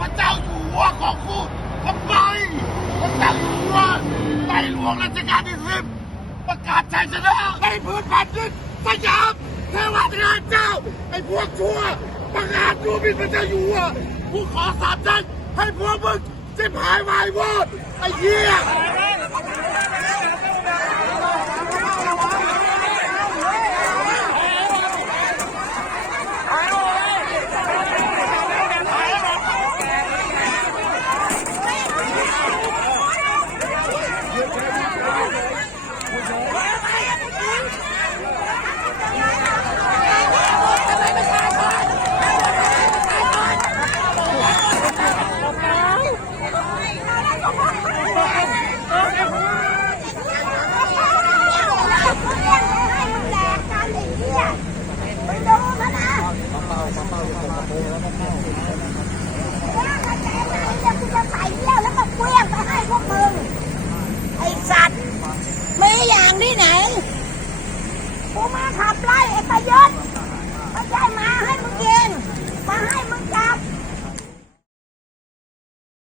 พระเจ้าอยู่หัวของคุณทำไมพระเจ้าอยู่หัวในหลวงราชการที่สิบประกาศชัชนะในพื้นแผ่นดินสยามเทวาธิาชเจ้าไอ้พวกชั่วประกาศดูบินพระเจ้าอยู่หัวกูขอสาบแช่งให้พวกมึงจิ้มหายวายวอดไอ้เหี้ย มีอย่างที่ไหนกูมาขับไล่ไอ้ประยุทธ์